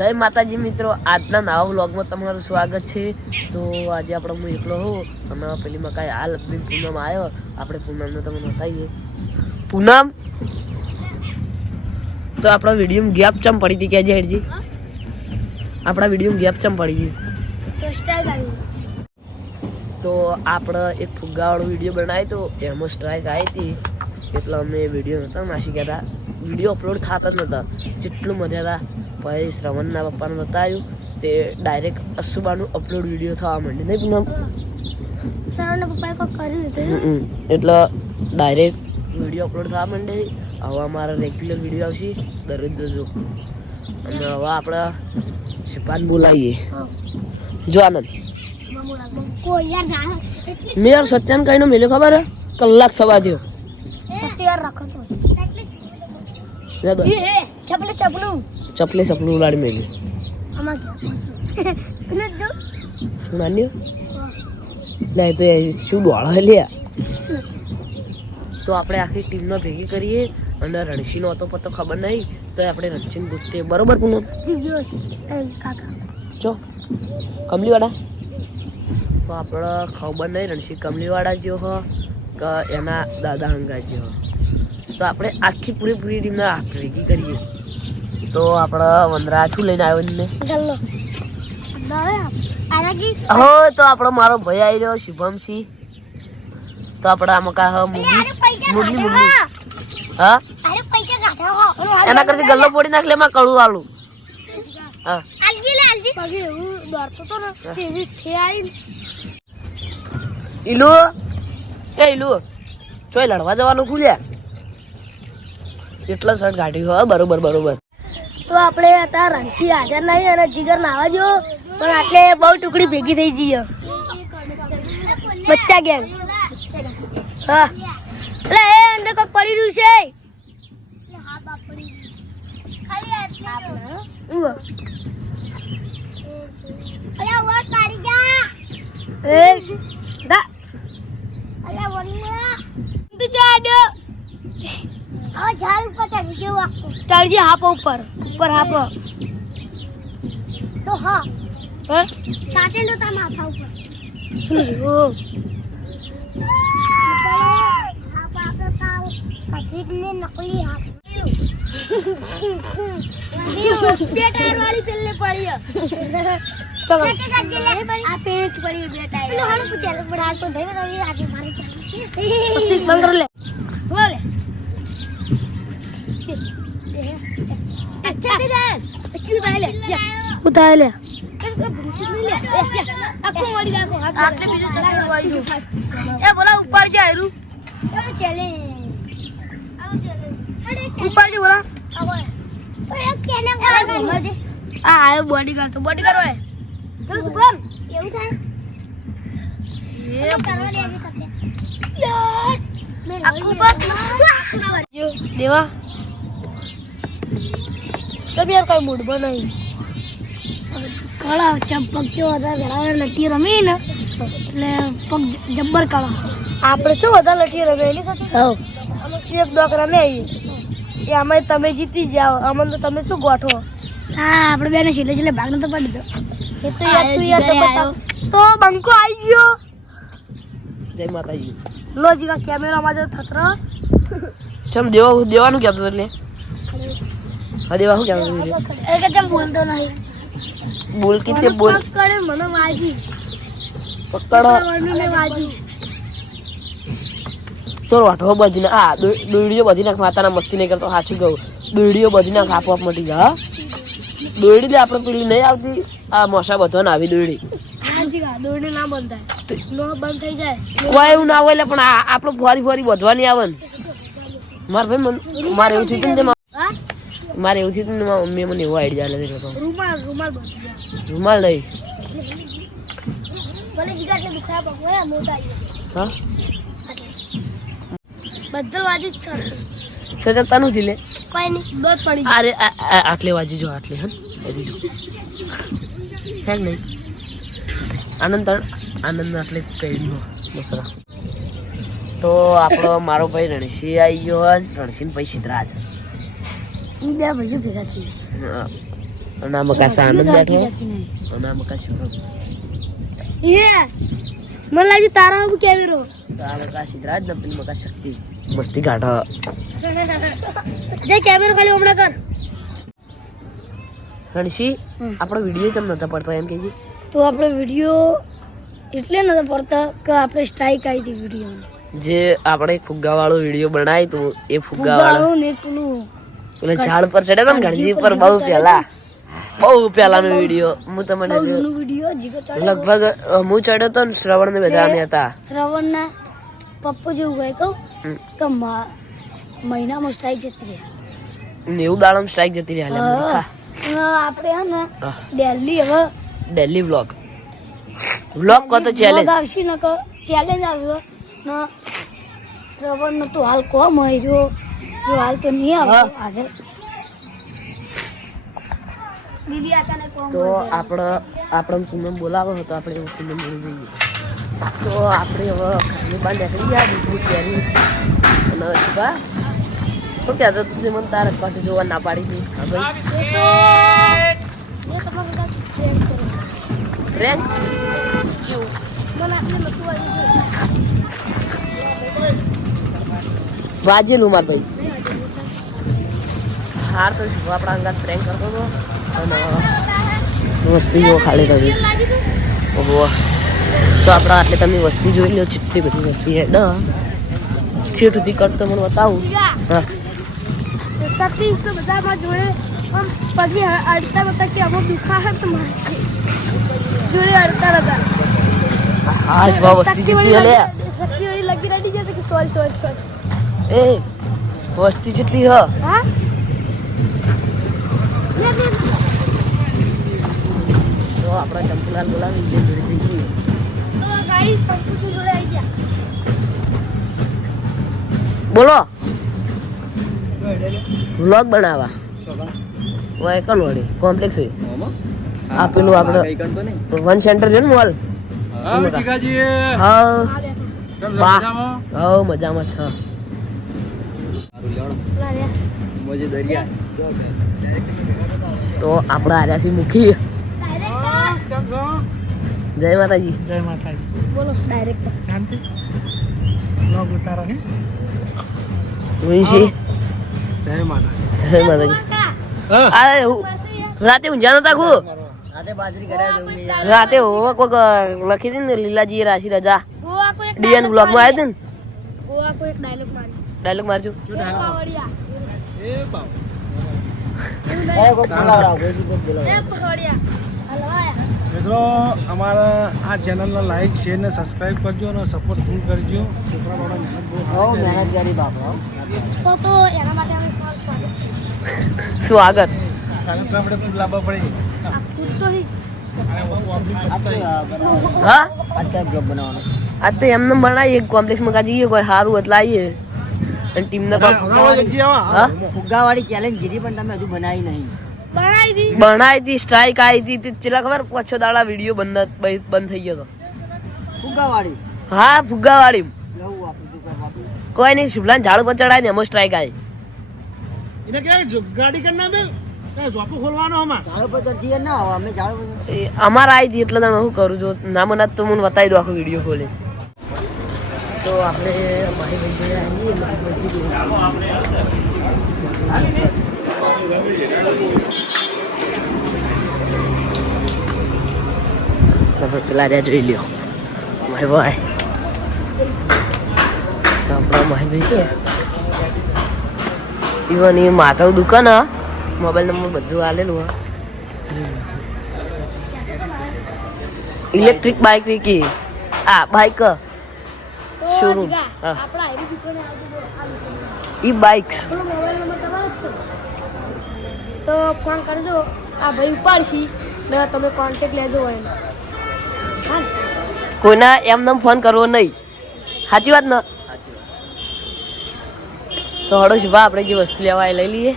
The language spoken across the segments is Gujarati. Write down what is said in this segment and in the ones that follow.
જય માતાજી મિત્રો, આજના નવા વ્લોગમાં તમારું સ્વાગત છે. તો આજે આપણે હું એકલો હોઉં અને પેલીમાં કાંઈ હાલ પૂનમ આવ્યો. આપણે પૂનમને તમને બતાવીએ. પૂનમ? તો આપણા વીડિયો ગેપ ચમ પડી હતી ક્યાં હેડજી આપણા વીડિયો ગેપ ચમ પડી ગઈ તો આપણે એક ફુગ્ગાવાળો વીડિયો બનાવ્યો તો એમાં સ્ટ્રાઇક આવી હતી. એટલે અમે વીડિયો નહોતા નાસી ગયા હતા. વીડિયો અપલોડ થતા જ નહોતા. જેટલું મજા હતા. પછી શ્રવણના પપ્પાને બતાવ્યું તે ડાયરેક્ટ અસુબાનું અપલોડ વીડિયો થવા માંડ્યું. નહીં પૂનમ? શ્રવણના પપ્પાએ કોઈ કર્યું એટલે ડાયરેક્ટ વીડિયો અપલોડ થવા માંડે હવે અમારા રેગ્યુલર વીડિયો આવશે. દરરોજ જોજો. અને હવે આપણે શિપાન બોલાવીએ. જો આનંદ. મેં યાર સત્યાન કહીને મેલ્યો ખબર હે? કલાક થવા દો સત્ય યાર રાખો ચપલે ચપલું ચપલે ચપલું ઉડાડી મેં આમાં શું નાન્યું લે તો શું દોડા લ્યા તો આપણે આખી ટીમનો ભેગી કરીએ અને રણસીનો હતો પતો ખબર નહીં તો આપણે રણસીને પૂછીએ બરોબર પૂનમ? જો કમલીવાળા. તો આપણે ખબર નહીં રણસી કમલીવાળા જેવો હો કે એના દાદા હંગા જેવો તો આપણે આખી પૂરેપૂરી ટીમને ભેગી કરીએ. તો આપણે વંદરા શું લઈને આવ્યો ને? હો તો આપણો મારો ભાઈ આવી રહ્યો શુભમસિંહ. તો આપણે આમાં કા હ મુગલી મુગલી મુગલી હા. એના કરતી ગલ્લો પોડી નાખ લે એમાં કડું આલું. હા. આલજી લે આલજી. પગે હું દોડતો તો ને તેવી થે આવી ઈલુ? એ ચોય લડવા જવાનું ખુલ્યા એટલા શર્ટ કાઢ્યું હા બરોબર બરોબર. તો આપણે હતા રણછી હાજર નહીં અને જીગર નાવા જો પણ આટલે બહુ ટુકડી ભેગી થઈ જઈએ. બચ્ચા ગેંગ. હા. એટલે એ અંદર કોક પડી રહ્યું છે દા. તું ચાડો. ચાલજે હાપો ઉપર ઉપર હાપો તો હા હે કાટેલો તા માથા ઉપર ઓ નકલી હાથ બે ટાયર વાળી પેલે પડી આ પેજ પડી બે ટાયર પેલો હાલો પૂછે પણ હાલ તો ધરે રહી આગે મારી બંગરો લે બોલે ઉતારે લે ઉપર જાય ઉપર જે બોલા. આ બોડી ગાર્ડ તો. બોડી ગાર્ડ હોય. એવું થાય? દેવા. તબ યાર કઈ મૂડ બનાવી કળા ચંપક જો હતા ઘણા લટી રમી ને એટલે પગ જબ્બર કળા. આપણે શું વધારે લટી રમે એની સાથે? એક દોક રમે આવીએ એ અમે તમે જીતી જાઓ. અમને તો તમે શું ગોઠવો? હા આપણે બેને છેલ્લે છેલ્લે ભાગ નતો પડી દો એ તો યાર તું યાર તો બંકો આવી ગયો. જય માતાજી. લો જીગા કેમેરામાં જો થતરો. ચમ દેવા દેવાનું કહેતો એટલે. હા દેવા કહેતો એટલે એ કે ચમ બોલતો નહીં. બોલ કીતે બોલ. કરે મને વાજી. પકડો. મને વાજી. તો વાઠો બધી ના આ દોડીઓ બધી નાખ માતાના મસ્તી નહીં કરતો સાચું કહું. દોડીઓ બધી નાખ આપો આપ મટી જા દોડી લે આપણે પેલી નહીં આવતી આ મોસા બધો ના આવી દોડી હા ના બંધ નો બંધ થઈ જાય. કોઈ એવું ના હોય એટલે પણ આપણો ફોરી ફરી બધવાની આવે ને. મારે ભાઈ મારે એવું થયું હા મારે એવું થયું મારા મમ્મીએ મને એવો આઈડિયા લે દીધો હતો. રૂમાલ રૂમાલ રૂમાલ નહીં બધલ વાજી છે સતત તાનું થી લે. કોઈ નહીં દોત પડી અરે આ- આ- આટલે વાજી જો આટલે હે એરી જો. હે નહીં? આનંદ આનંદ આટલે કઈ મસરા તો આપણો મારો ભાઈ રણસી આવી ગયો રણસીન ભાઈ પછી સિદ્ધરાજ. બે ભાઈઓ ભેગા થઈ હા. અને આ મકાશા આનંદ બેઠો? અને શુભમ એ મને લાગ્યું તારા હું કેમેરો તો સિદ્ધરાજ ને પેલી મકાશ શક્તિ. મસ્તી કાઢો જે કેમેરો ખાલી હમણાં કર. રણશી આપણો વીડિયો ચમ નતો પડતો? એમ કેજી. તો આપણો વીડિયો એટલે નતો પડતા કે આપણે સ્ટ્રાઇક આવી હતી વીડિયો જે આપણે ફુગ્ગા વાળો વીડિયો બનાવ્યું તો એ ફુગ્ગા વાળો ને પેલું પેલા ઝાડ પર ચડે ને ગણજી પર બહુ પહેલા બહુ પહેલાનો વીડિયો. હું તમને લગભગ હું ચડ્યો તો શ્રવણ ને બધા અમે હતા. શ્રવણના પપ્પુ જેવું હોય કહું કે મહિનામાં સ્ટ્રાઇક જતી રહ્યા નેવું દાડમ સ્ટ્રાઇક જતી રહ્યા આપણે હે ને. દિલ્હી હવે દિલ્હી વ્લોગ વ્લોગ કહો તો ચેલેન્જ આવશે ને કે ચેલેન્જ આવશે. ને શ્રવણ તો હાલ કોમ હોય જો જો હાલ તો નહીં આજે. આપણે આપણે પૂનમ બોલાવો હતો આપણે એવું પૂનમ બોલી જઈએ. તો આપણે હવે ઘરની બહાર નીકળી ગયા દૂધ બૂધ પહેરી. અને શિવા શું કહેતો તું? મને તારે પાસે જોવા ના પાડી હતી. ફ્રેન્ડ આવ્યું વાજેલું માર ભાઈ. હાર તો શિવા આપણા અંગાત પ્રેન્ક કરતો હતો. અને વસ્તી જો ખાલી કરી. ઓહો. તો આપણા આટલે તમે વસ્તી જોઈ લો કેટલી બધી વસ્તી હે. ના છેટ સુધી કરતો મને બતાવું. હા. સતીશ તો બધામાં જોડે આમ પગે અડતા હતા કે અમુક દુખા હે તો મારે જોડે અડતા હતા હા શિવા વસ્તી જેટલી લે. શક્તિ વાળી લગી રડી ગયા કે સોરી સોરી સોરી એ વસ્તી જેટલી હ. હા? તો ચંપુલાલ બોલાવી જે જોડે છીએ તો ગાઈ ચંપુજી જોડે આવી ગયા બોલો. વ્લોગ બનાવવા. ઓય કલ વળી? કોમ્પ્લેક્સ છે. આ પેલું આપણે વન સેન્ટર છે ને મોલ હા હા. મજામાં? છે. તો આપણે આવ્યા છીએ માતાજી. જય માતાજી. બોલો ડાયરેક્ટ મુંશી જય માતાજી. આ હું- રાતે ઊંઝા નતા ખુ? રાતે હોવા કોઈક લખી હતી ને લીલાજી રાશિ રજા. ગોવા કોઈ એક ડીએન બ્લોગમાં ગોવા એક ડાયલોગ મારી. ડાયલોગ મારજો. એ એ આયા મિત્રો અમારા આ ચેનલને લાઈક શેર ને સબસ્ક્રાઇબ કરજો અને સપોર્ટ ફૂલ કરજો. છોકરા વાળા મહેનત બહુ તો તો એના માટે અમે કોર્સ કર્યો. શું આગળ ચાલો તો આપણે ખૂબ પડે તો હી. એમને બનાવીએ કોમ્પ્લેક્સમાં કા જઈએ કોઈ સારું એટલે આવીએ અને ટીમને ફુગ્ગાવાળી ચેલેન્જ કીધી પણ તમે હજુ બનાવી નહીં. બનાવી હતી સ્ટ્રાઇક આવી હતી તે ચેલા ખબર પાછો દાડા વીડિયો બંધ બંધ થઈ ગયો હતો. હા ફુગ્ગાવાળી કોઈ નહીં શુભલાન ઝાડ પર ચડાય ને એમાં સ્ટ્રાઇક આવી એને કે ગાડી બે આવે અમે ઝાડો પર એ અમારે આવી હતી એટલે તમે શું કરું? જો ના મને તો મને બતાવી દો આખો વીડિયો ખોલે. તો આપણે મારી ભાઈ આવીએ ભાઈ પેલા રહ્યા જોઈ લ્યો માય ભાઈ તો આપણા માય ભાઈ કે ઇવન એ માતાનું દુકાન હા મોબાઈલ નંબર બધું આલેલું હા ઇલેક્ટ્રિક બાઇક વિકી આ બાઇક શોરૂમ. E bikes? તો ફોન કરજો આ ભાઈ ઉપાડશી ને તમે કોન્ટેક્ટ લેજો એનો કોઈના એમને ફોન કરવો નહીં. સાચી વાત ને? તો હડો ભા આપણે જે વસ્તુ લેવા એ લઈ લઈએ.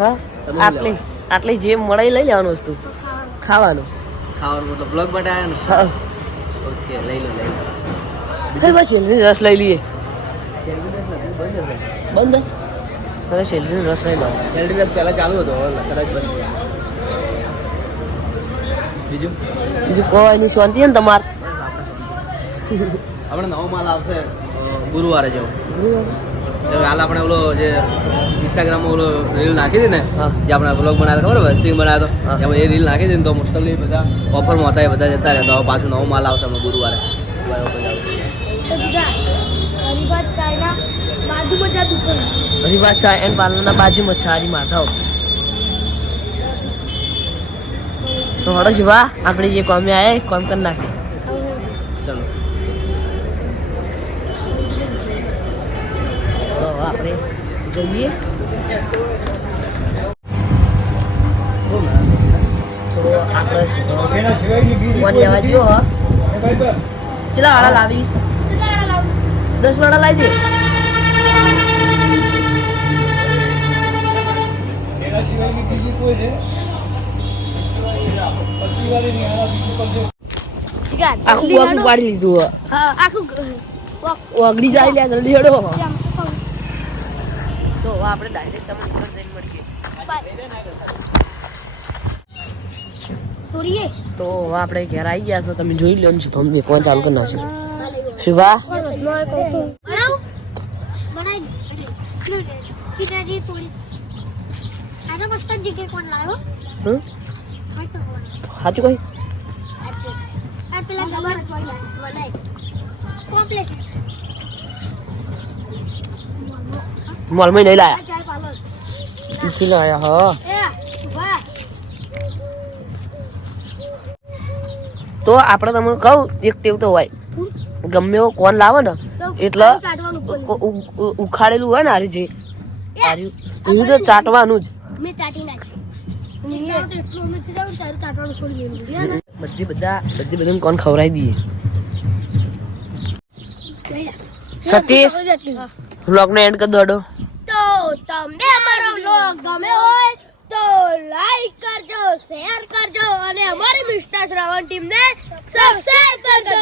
હા આટલી આટલી જે મળે લઈ લેવાનું વસ્તુ. ખાવાનું. ખાવાનું મતલબ બ્લોગ માટે આવ્યા ને? ઓકે લઈ લો લઈ લો. કઈ બસ શેલરીનો રસ લઈ લઈએ. બંધ હવે રસ લઈ લો. સેલરી રસ પહેલાં ચાલુ હતો હવે કદાચ બંધ બીજું? બીજું કોઈ નહીં શાંતિ ને તમારે? આપણે નવો માલ આવશે ગુરુવારે જેવો. હાલ આપણે ઓલો જે ઇન્સ્ટાગ્રામમાં ઓલો રીલ નાખી હતી ને જે આપણે બ્લોગ બનાવ્યો ખબર હોય સિંગ બનાવ્યો હતો એમાં એ રીલ નાખી હતી ને તો મોસ્ટલી બધા ઓફરમાં હતા એ બધા જતા રહેતા હવે પાછું નવો માલ આવશે અમે ગુરુવારે. હરિભાત ચાયના બાજુમાં જ આ દુકાન હરિભા ચા એન્ડ પાર્લરના બાજુમાં છે હારી તો હળો શિવા આપણે જે કોમે આવે એ કોમ કરી નાખે. ચલો. આપણે જઈએ. તો આપણે કોણ લેવા જો ચલા વાળા લાવી. દસ વાળા લાવી દે. આખું આખું પાડી લીધું હે. હા આખું ઓગળી જાય લે જલ્દી હેડો તો આપણે ડાયરેક્ટ તમને ઘર જઈને મળીએ. તો આપણે ઘેર આવી ગયા છો તમે જોઈ લો ને શું તમને કોણ ચાલુ કરી નાખશો શુભા બનાવી? મસ્ત જગ્યાએ કોણ લાવ્યો? સાચું કહી? મોલ મોલમાં નહીં લાયા. ચાર લાયા, હા. તો આપણે તમને કહું, એક ટેવ તો હોય. ગમે એવો કોણ લાવે ને, એટલે ઉખાડેલું હોય ને આર્યું જે આર્યું હું તો ચાટવાનું જ બધી બધા કોણ ખવડાવી દઈએ સતીશ વ્લોગનો એન્ડ કરી દોડો તો તમને અમારો વ્લોગ ગમે હોય તો લાઈક કરજો શેર કરજો અને અમારી મિસ્ટર શ્રવણ ટીમને સબસ્ક્રાઇબ કરજો.